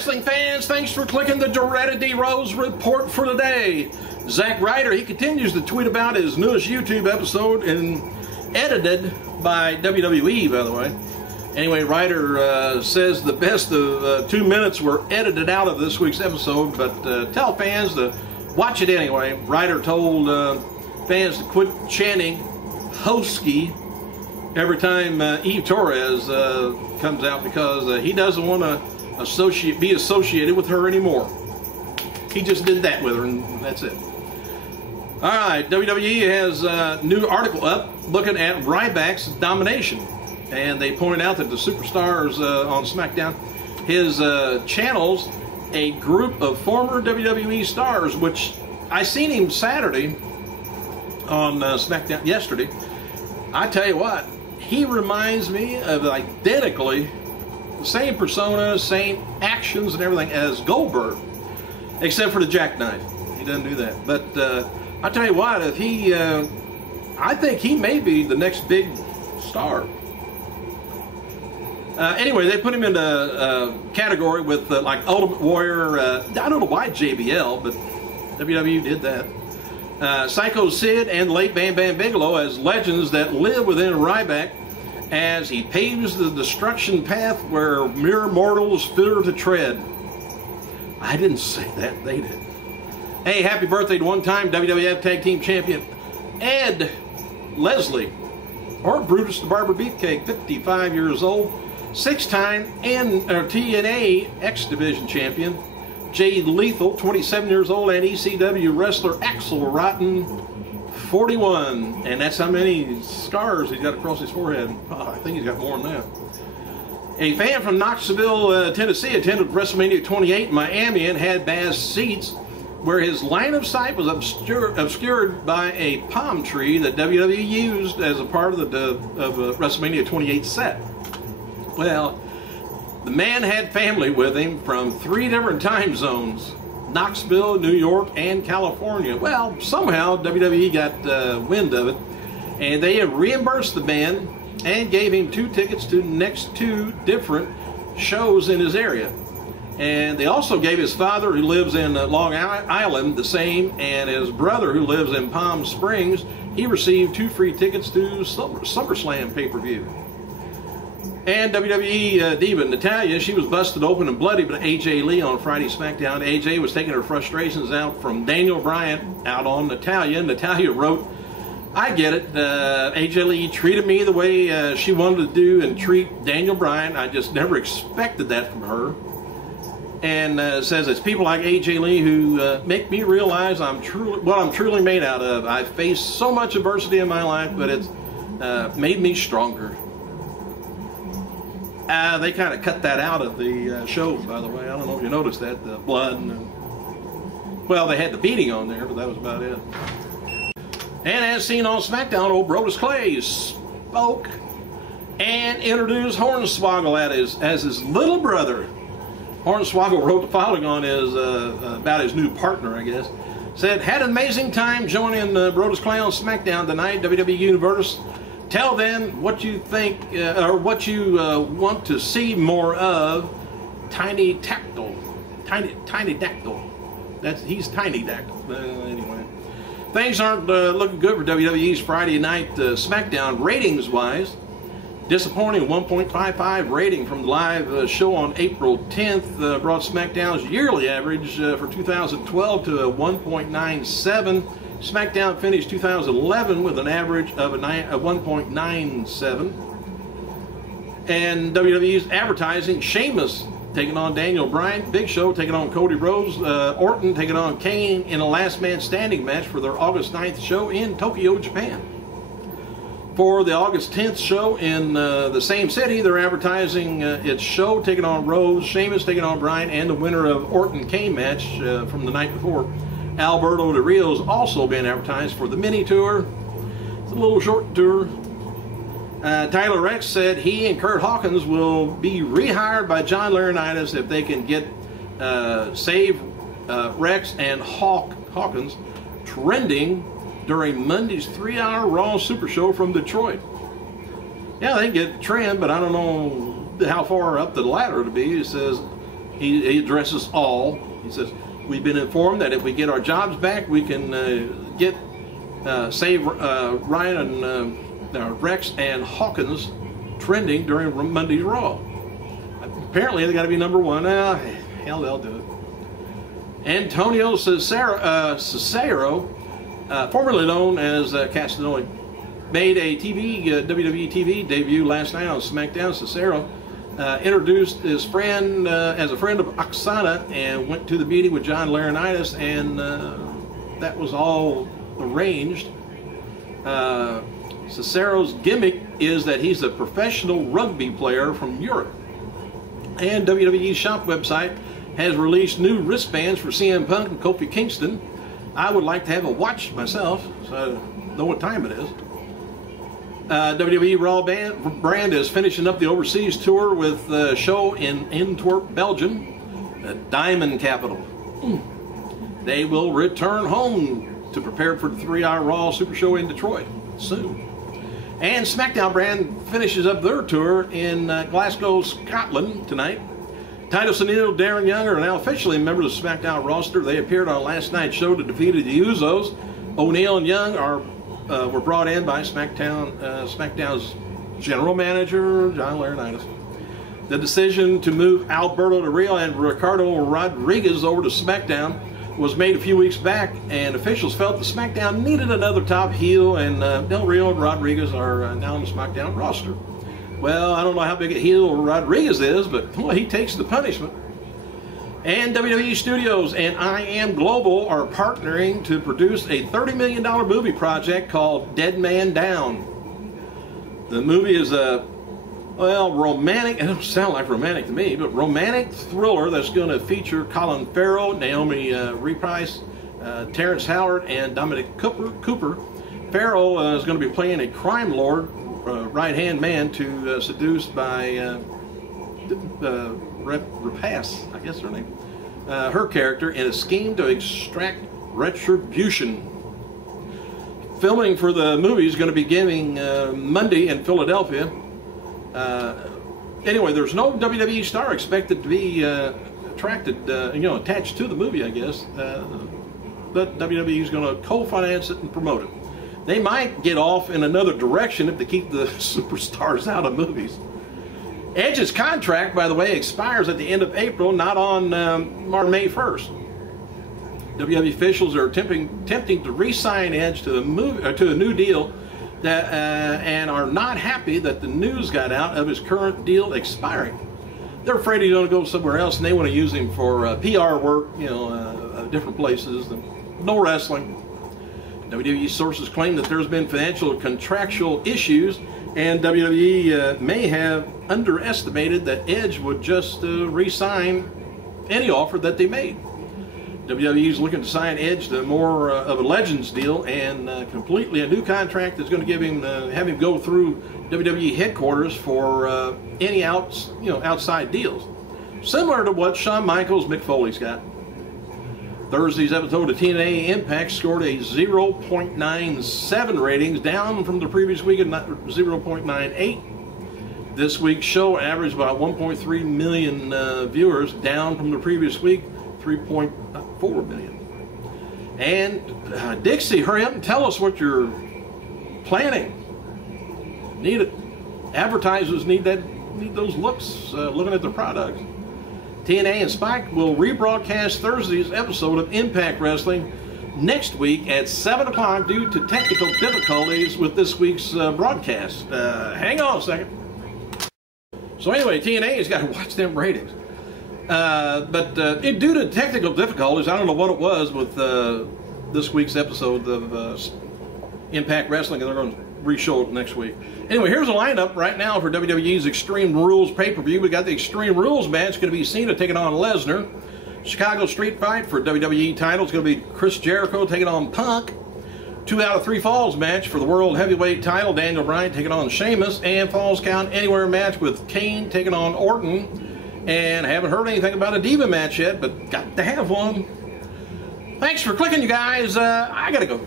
Wrestling fans, thanks for clicking the Doretta D. Rose report for today. Zack Ryder, he continues to tweet about his newest YouTube episode and edited by WWE, by the way. Anyway, Ryder says the best of 2 minutes were edited out of this week's episode, but tell fans to watch it anyway. Ryder told fans to quit chanting Hosky every time Eve Torres comes out because he doesn't want to be associated with her anymore. He just did that with her, and that's it. All right, WWE has a new article up looking at Ryback's domination, and they point out that the superstars on SmackDown, his channels a group of former WWE stars, which I seen him Saturday on SmackDown yesterday. I tell you what, he reminds me of identically the same persona, same actions and everything as Goldberg, except for the jackknife. He doesn't do that. But I tell you what, if he, I think he may be the next big star. Anyway, they put him in a category with like Ultimate Warrior. I don't know why JBL, but WWE did that. Psycho Sid and late Bam Bam Bigelow as legends that live within Ryback as he paves the destruction path where mere mortals fear to tread. I didn't say that, they did. Hey, happy birthday to one-time WWF Tag Team Champion Ed Leslie, or Brutus the Barber Beefcake, 55 years old. Six-time TNA X Division Champion Jay Lethal, 27 years old, and ECW wrestler Axel Rotten, 41, and that's how many scars he's got across his forehead. Oh, I think he's got more than that. A fan from Knoxville, Tennessee attended WrestleMania 28 in Miami and had bad seats where his line of sight was obscured by a palm tree that WWE used as a part of the WrestleMania 28 set. Well, the man had family with him from 3 different time zones: Knoxville, New York, and California. Well, somehow WWE got wind of it, and they reimbursed the man and gave him 2 tickets to the next 2 different shows in his area. And they also gave his father, who lives in Long Island, the same, and his brother, who lives in Palm Springs, he received 2 free tickets to SummerSlam pay-per-view. And WWE diva Natalya, she was busted open and bloody by AJ Lee on Friday SmackDown. AJ was taking her frustrations out from Daniel Bryan out on Natalya. Natalya wrote, "I get it. AJ Lee treated me the way she wanted to do and treat Daniel Bryan. I just never expected that from her." And says, "It's people like AJ Lee who make me realize I'm truly made out of. I've faced so much adversity in my life, but it's made me stronger." They kind of cut that out of the show, by the way. I don't know if you noticed that, the blood. Well, they had the beating on there, but that was about it. And as seen on SmackDown, old Brodus Clay spoke and introduced Hornswoggle as his little brother. Hornswoggle wrote the following on his about his new partner, I guess. Said, "Had an amazing time joining Brodus Clay on SmackDown tonight, WWE Universe. Tell them what you think or what you want to see more of. Tiny Dactyl. Tiny Dactyl. He's Tiny Dactyl." Anyway, things aren't looking good for WWE's Friday night SmackDown ratings-wise. Disappointing 1.55 rating from the live show on April 10th brought SmackDown's yearly average for 2012 to a 1.97. SmackDown finished 2011 with an average of a 1.97. And WWE's advertising: Sheamus taking on Daniel Bryan, Big Show taking on Cody Rhodes, Orton taking on Kane in a last man standing match for their August 9th show in Tokyo, Japan. For the August 10th show in the same city, they're advertising its show taking on Rhodes, Sheamus taking on Bryan, and the winner of Orton-Kane match from the night before, Alberto Del Rio's, also being advertised for the mini tour. It's a little short tour. Tyler Rex said he and Kurt Hawkins will be rehired by John Laurinaitis if they can get save Rex and Hawkins trending during Monday's 3-hour Raw Super Show from Detroit. Yeah, they get the trend, but I don't know how far up the ladder to be. It says he addresses all. He says, "We've been informed that if we get our jobs back, we can save Ryan and Rex and Hawkins trending during Monday's Raw." Apparently, they got to be number one. Hell, they'll do it. Antonio Cesaro, formerly known as Castagnoli, made a WWE TV debut last night on SmackDown. Cesaro introduced his friend as a friend of Oksana and went to the meeting with John Laurinaitis, and that was all arranged. Cesaro's gimmick is that he's a professional rugby player from Europe. And WWE's shop website has released new wristbands for CM Punk and Kofi Kingston. I would like to have a watch myself, so I know what time it is. WWE Raw brand is finishing up the overseas tour with a show in Antwerp, Belgium, the Diamond Capital. They will return home to prepare for the 3-hour Raw Super Show in Detroit soon. And SmackDown brand finishes up their tour in Glasgow, Scotland tonight. Titus O'Neil, Darren Young are now officially members of the SmackDown roster. They appeared on last night's show to defeat the Usos. O'Neil and Young were brought in by SmackDown's general manager, John Laurinaitis. The decision to move Alberto Del Rio and Ricardo Rodriguez over to SmackDown was made a few weeks back, and officials felt the SmackDown needed another top heel, and Del Rio and Rodriguez are now on the SmackDown roster. Well, I don't know how big a heel Rodriguez is, but well, he takes the punishment. And WWE Studios and I Am Global are partnering to produce a $30 million movie project called Dead Man Down. The movie is a, well, romantic, it don't sound like romantic to me, but romantic thriller that's going to feature Colin Farrell, Naomi Reprice, Terrence Howard, and Dominic Cooper. Farrell is going to be playing a crime lord, right-hand man seduced by Rapace, I guess her name, her character, in a scheme to extract retribution. Filming for the movie is going to be beginning Monday in Philadelphia. Anyway, there's no WWE star expected to be attached to the movie, I guess. But WWE is going to co-finance it and promote it. They might get off in another direction if they keep the superstars out of movies. Edge's contract, by the way, expires at the end of April, not on May 1st. WWE officials are attempting to re-sign Edge to a new deal, and are not happy that the news got out of his current deal expiring. They're afraid he's going to go somewhere else, and they want to use him for PR work, different places. No wrestling. WWE sources claim that there's been financial contractual issues, and WWE may have underestimated that Edge would just re-sign any offer that they made. WWE is looking to sign Edge to more of a Legends deal, and completely a new contract that's going to give him have him go through WWE headquarters for any outside deals, similar to what Shawn Michaels, Mick Foley's got. Thursday's episode of TNA Impact scored a 0.97 ratings, down from the previous week at 0.98. This week's show averaged about 1.3 million viewers, down from the previous week, 3.4 million. And Dixie, hurry up and tell us what you're planning. Need it. Advertisers need those looks looking at their products. TNA and Spike will rebroadcast Thursday's episode of Impact Wrestling next week at 7 o'clock due to technical difficulties with this week's broadcast. Hang on a second. So anyway, TNA's got to watch them ratings. But due to technical difficulties, I don't know what it was with this week's episode of Impact Wrestling, and they're going to re-show it next week. Anyway, here's a lineup right now for WWE's Extreme Rules pay-per-view. We got the Extreme Rules match going to be Cena taking on Lesnar. Chicago Street Fight for WWE title is going to be Chris Jericho taking on Punk. 2 out of 3 falls match for the World Heavyweight title, Daniel Bryan taking on Sheamus, and Falls Count Anywhere match with Kane taking on Orton. And I haven't heard anything about a Diva match yet, but got to have one. Thanks for clicking, you guys. I gotta go.